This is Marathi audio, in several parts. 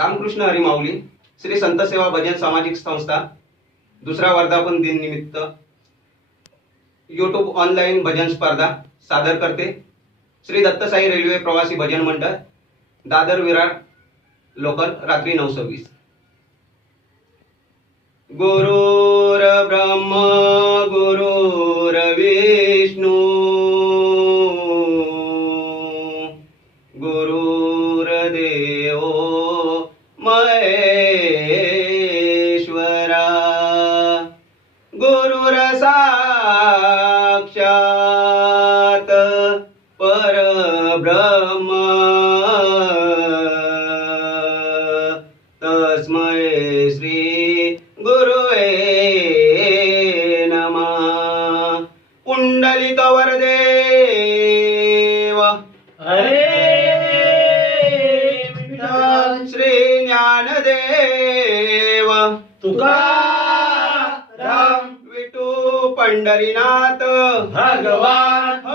रामकृष्ण हरिमाऊली श्री संत सेवा भजन सामाजिक संस्था दुसरा वर्धापन दिन निमित्त यूट्यूब ऑनलाईन भजन स्पर्धा सादर करते. श्री दत्तसाई रेल्वे प्रवासी भजन मंडळ दादर विरार लोकल रात्री नऊ सव्वीस. गुरुर ब्रह्म गुरुर विष्णू. गुरुर्देव my ज्ञानदेव. तुकाराम विटू पंढरीनाथ. भगवान हो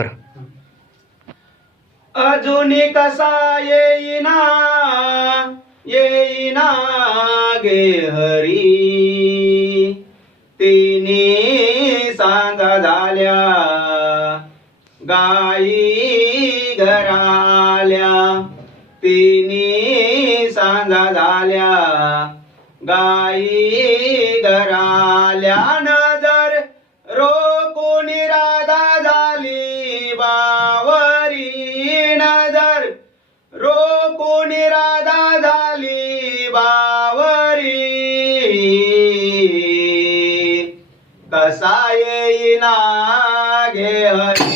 करा. अजून कसा येईना येईना गे हरी. तिने सांगा झाल्या गाई घराल्या. तिने सांगा झाल्या गाई Hare